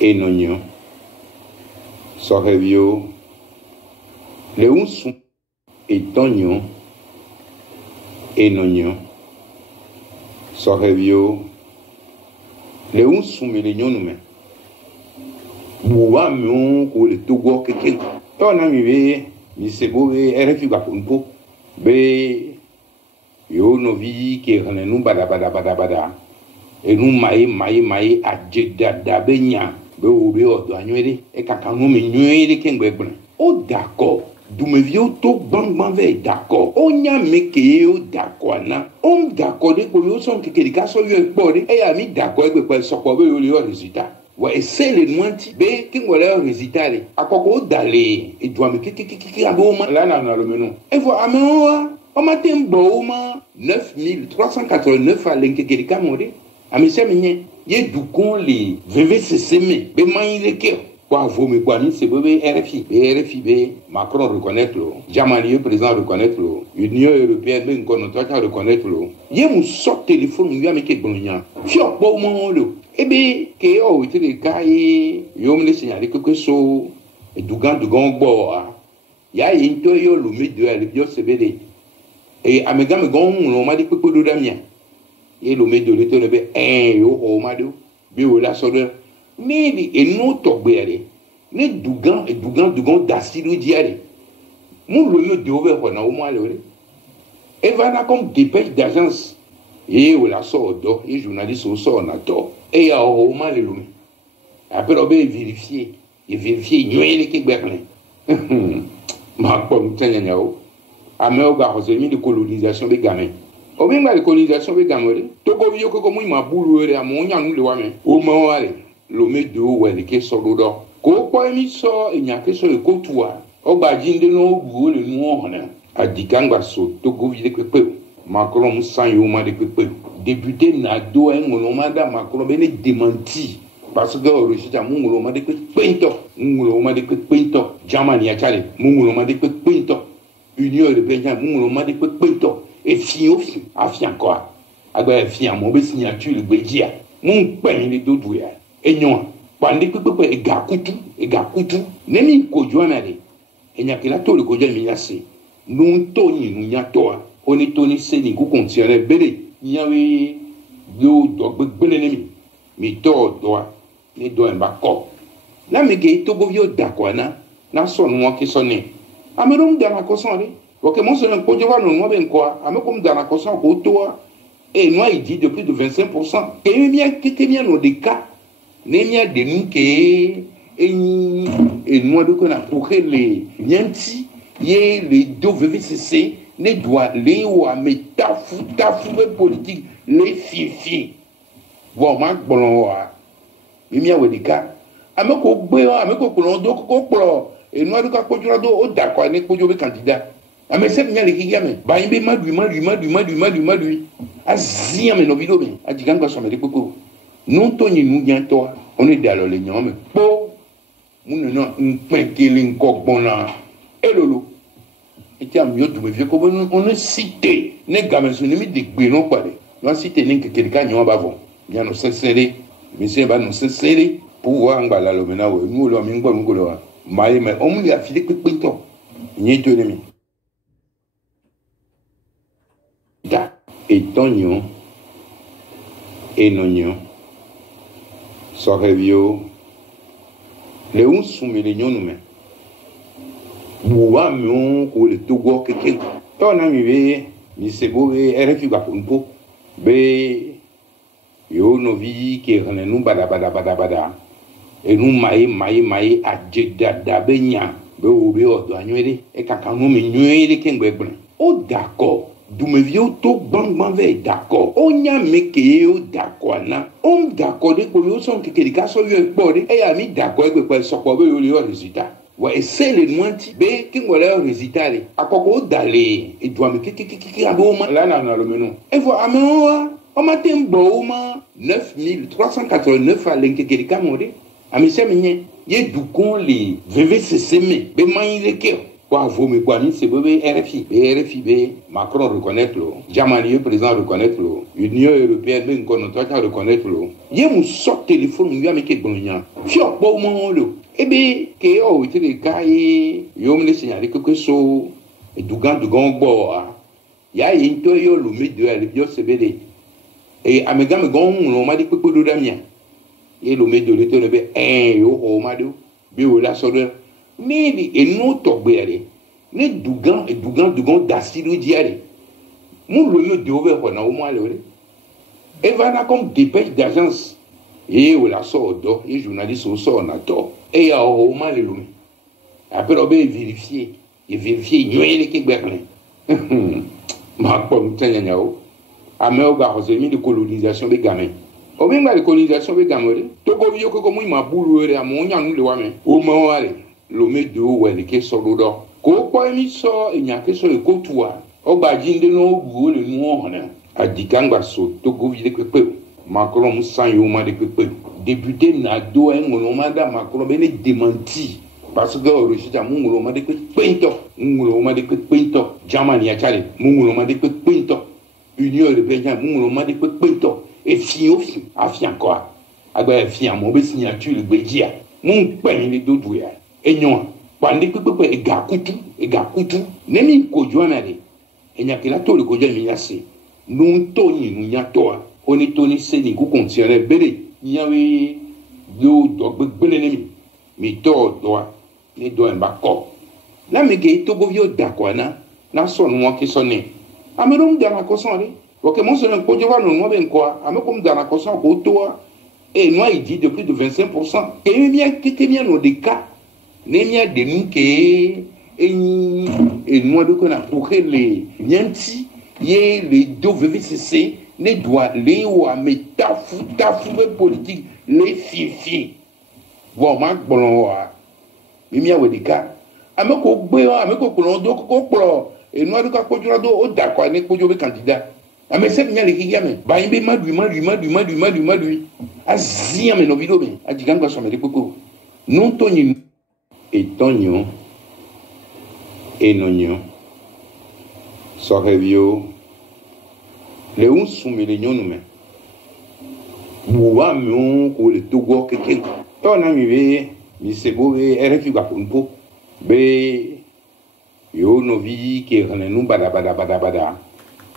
enonyo sorevio le unsu etonyo enonyo sorevio le unsu melenyonume buwa mion ko le togo keke to na mi be mi sebo be RFI ba ponpo be yo no vi ke hane nu bada e nu mai ajedada be nya be o be odo anwere e kaka nu me nwere ke ngbegbon o d'accord du me vio to bang ve d'accord o nya me ke o d'accord na o d'accord de ko yo son ke ka so yo ekpore e ya mi d'accord e pe so ko be yo le résultat wa essayer le nuanti be ki ngole résultat le akoko dale e doit me ki abo ma la na le menu e vo amo o matin bo ma 9389 à l'enkekelika mode amise menye ye dukon le VVCC me be man le ke kwa vo me kwa ni se be RFI be Macron reconnaître le Jamani président reconnaître le Union européenne be nkono to ta reconnaître le ye mu so téléphone yu ameke gbonya fi opo mo lo ebe ke o ti le kai yo me le signaler que so dugan gbo ya yin to yo lo me de ale bio sebede e amegame gon lo ma di pepe do damia e lo me do le to ne be yo o ma do bi o la so de mais e no to gbere ne dugan d'asido diare mon le de over na o ma le e va na comme dépêche d'agence e o la so do e journaliste o so na to e ya o ma le lo me après on va vérifier nyoele ke gbere ma ko mtanya nyao ameo ga hosemi de colonisation de gamin o benga de colonisation de gamin togo viyo ko mu ma bulu ere amonya nu le wa me o ma wale lo me do we ke so do ko po mi so enya ke so e ko tuwa o gba jinde no bu le nu hona adikangba so togo viyo ke pe Macron musan yo ma de pe député na do en ngono ma da Macron be ne démenti parce que origine mungulo ma de pinto Germany ya chale mungulo ma de pinto Union européenne mungulo ma de pinto et fio afia quoi agba fia mo be signature le gbejia mun pen le dodo ya enyon pande pepe e ga kutu nemi ko joana le enya kila to le ko joana mi yase nun to ni nu nya to oni to ni se ni ku kontiere bele nyawe yo do gbele nemi mi to do ni do en ba ko na me ge to bo yo d'accord na so no ki so ni amerum da na ko so ni ok mon so en ko jowa no mo ben ko ame comme da na ko so ko to et moi il dit de plus de 25% et bien no de cas ne mia de nous que et moi de qu'on a pour les nianti ye les deux VVCC ne doit les ou à métafu politique les fifi bon ma bolon wa mia we de cas ame ko gbe ame ko ko do ko pro et moi de ka ko jura do o d'accord ne ko jo be candidat ame se mia le kigame ba imbe madu azia me no video me ajiganga so me de koko non to ni nu yan to on est dans le nyom me po mun no npenkele nkogbona elolo eti am yo du me vie ko on cité ne gamen so ni mi de gbe no pare no cité ni kekele ka nyom ba von bien no sincere mi se ba no sincere pour wa ngba lo me na we nu lo mi ngbo mi ko lo wa mai me o mu ya fi de pepe to ni to ni mi da etonyo enonyo sorevio le unsu melenyonume buwa mion ko le togo keke to na mi be mi sebo be RFI ba ponpo be yo no vi ke hane nu bada e nu mai ajedada be nya be o be odo anwere e kaka nu me nwere ke ngbegbon o d'accord du me vio to bang ve d'accord o nya me ke o d'accord na o d'accord de ko yo son ke ka so yo ekpore e ya mi d'accord e pe so ko be yo le résultat wa essayer le nuanti be ki ngole résultat le akoko dale e doit me ki abo ma la na le menu e vo amo o matin bo ma 9389 à l'enkekelika mode amise menye ye dukon le VVCC me be man le ke Quoi, vous me quoi, c'est RFI. RFI, Macron reconnaître le. Jamani, le président reconnaître le. L'Union européenne, même qu'on doit reconnaître le. Il y a un sort téléphone, il y a un mec qui est bon. Fier, bon, mon le. Eh bien, qu'il y a eu des cas, il y a eu signalé quelque chose. Et Dougan, bois. Il y a eu le milieu de la CBD. Et à mes gars, on m'a dit que peu de damien. Et le milieu de l'état, on m'a dit, la sorte. Mais et nous tombés ne Dougan d'acido diaré. Mon le de ouvert on a au moins le. Et voilà comme dépêche d'agence. Et on la sort d'or, et journaliste au sort on a tort. Et à au moins le lumi. Après on va vérifier. Et vérifier, il y a les Québécois. Ma pomme, tiens, yao. À mes regards, j'ai mis de colonisation des gamins. Au même la colonisation des gamins, Togo vieux que comme il m'a boulé à mon yan le wame. Au moment allez. L'homme de haut, elle est sur l'odeur. Quand il sort, il n'y a que sur le côtoir. Au badin de nos bouts, le noir, a dit qu'un garçon, Togo vide que peu. Macron, sans yoma de peu. Député Nado, un monomada, Macron, ben est démenti. Parce que le chita, mon monomada de pinto. Mon monomada de pinto. Jamani a chale, mon monomada de pinto. Union européenne, mon monomada de pinto. Et fio, affien quoi. Agba fien, mon be signature, le bédia. Mon pain, les deux douilles. Et non, pendant que et gakutu, nemi kojoana de, et n'y a que la tole kojoana miase, nous toni, nous y a toi, on est toni séni, qu'on contient belé, il y avait deux belé nemi, mais toi, les doigts en bas corps. Là, mais que to govio d'aquana, na son moi qui sonne. Amelum dans la cosson, ok, mon son kojoana, non, ben quoi, amel comme dans la cosson, toi, et moi, il dit de plus de 25%, et bien, qui était bien au cas. Nemia de nous que et moi de qu'on a pour les nianti y les deux VVCC ne doit les ou à métafou politique les fifi bon ma bon wa mimia wedika ameko gbe ameko kolon do ko pro et moi de ko jura do o da kwa ne ko jo be candidat amese nya le kigame ba yimbe madu azia me no video me ajiganga so me de koko non toni et Tonio et Nonio Sorevio les uns soumis les nions nous Boua mion ou le Togo keke on a mi sebo RFI gapunpo be yo novi qui rene nous bada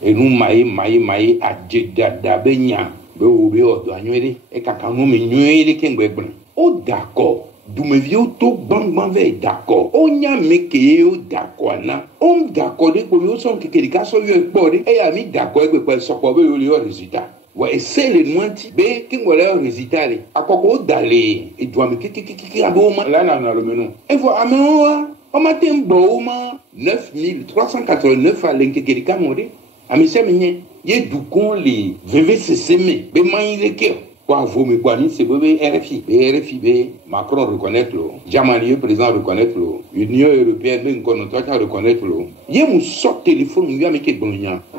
et nous maï adjeda benya be obi odo anywere e kakanu me nywere kengbe o d'accord Doumevio to bang ve d'accord. On y a meke d'accord na. On d'accord de ko yo son kekelika so yo ekpore e ya mi d'accord e pe so ko be yo le résultat. Ouais, c'est le nointi be ki ngole résultat le. Akoko dale e doit me kiki abo ma la na le menu. E vo amewa o matin bo ma 9389 à l'enkekelika mode. Ami se menye ye du kon les VVCC me be man le ke. Quoi, vous me quoi, c'est RFI, Macron reconnaître le. Jamani, le président reconnaître le. L'Union européenne, même qu'on doit reconnaître le. Il y a un sort téléphone, il y a un mec qui est bon.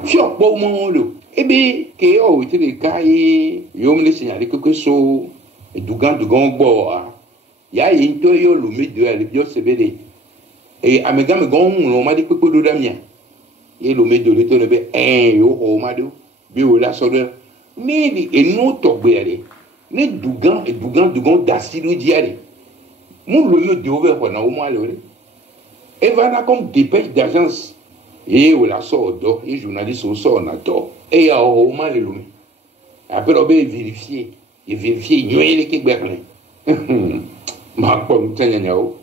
Fier, bon, mon le. Eh bien, qu'il y a eu des cas, il y a eu signalé quelque chose. Et Dougan, bois. Il y a une toyo, le milieu de la CBD. Et à mes gars, on m'a dit que peu de damien. Et le milieu de l'état, on m'a dit, la sorte. Mais et nous tombés ne Dougan d'acido diaré. Mon le milieu de ouvert on a au moins le. Et voilà comme dépêche d'agence. Et on la sort d'or, et journaliste au sort on a tort. Et à au moins le lumi. Après on va vérifier. Et vérifier, il y a les Québécois. Ma pomme, tiens, yao.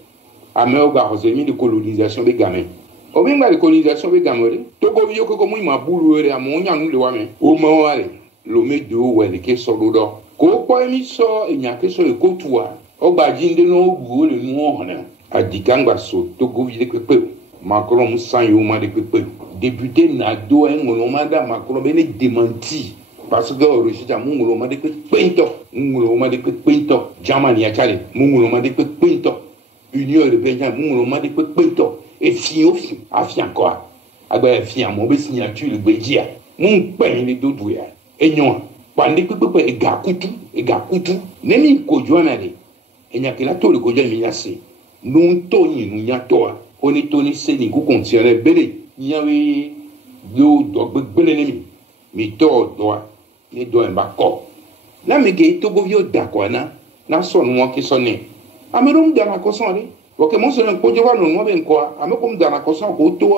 À mes regards, j'ai mis de colonisation des gamins. Au même la colonisation des gamins, Togo vieux que comme il m'a boulé à mon yan le wame. Au moment allez. L'homme de haut, elle est sur l'odeur. Quand il sort, il n'y a que sur le côtoir. Au badin de nos bouts, le noir, a dit qu'un garçon, Togo vide que peu. Macron, sans yoma de peu. Député Nado, un monomada, Macron, ben est démenti. Parce que le chita, mon monomada de pinto. Mon monomada de pinto. Jamani a chale, mon monomada de pinto. Union européenne, mon monomada de pinto. Et fio, affien quoi. Agba fien, mon be signature, le bédia. Mon pain, les deux douilles. Et non, pendant que et gakutu, nemi kojoana de, et n'y a que la tole kojoana miase, nous toni, nous y a toi, on est toni c'est ni ku contirer belé nyawe do do belé ni mi to doa ni do en bako na me ge to go vio dakwana na so no ki so ni amerum da na ko so ni ok mon so ko je wa no no ben ko amekum da na ko so ko to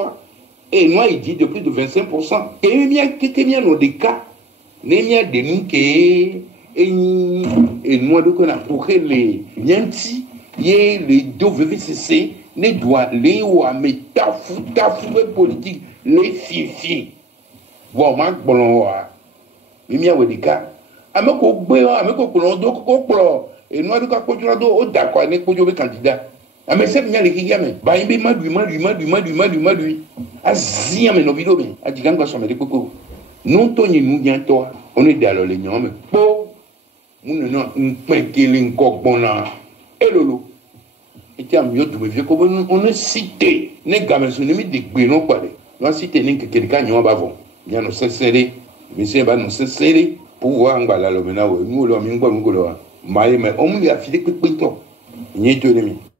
et moi il dit de plus de 25% et bien que bien no de cas ne mia de nous que et moi donc on a pour les nianti ye les deux VVCC ne doit les ou à métafou politique les fifi bon ma bon wa mi a de cas ameko gbe ameko ko do ko pro et moi donc ko jura do o da ko ne ko jo be candidat ame se mi ale ki game ba imbe madu azia me no video be adigan ko so me de koko non to ni nu nyan to on est dans le nyom po mun no npenkele nkokbona elolo eti am yo dube vie ko on est cité ne game so ne mi de gbe no pare no cité ni kekele ka nyon ba von ya no sesere monsieur ba no sesere pouvoir ngba la lo mena wo nu lo mi ngba ngo lo wa mai me on mi afide pe to ni to ni mi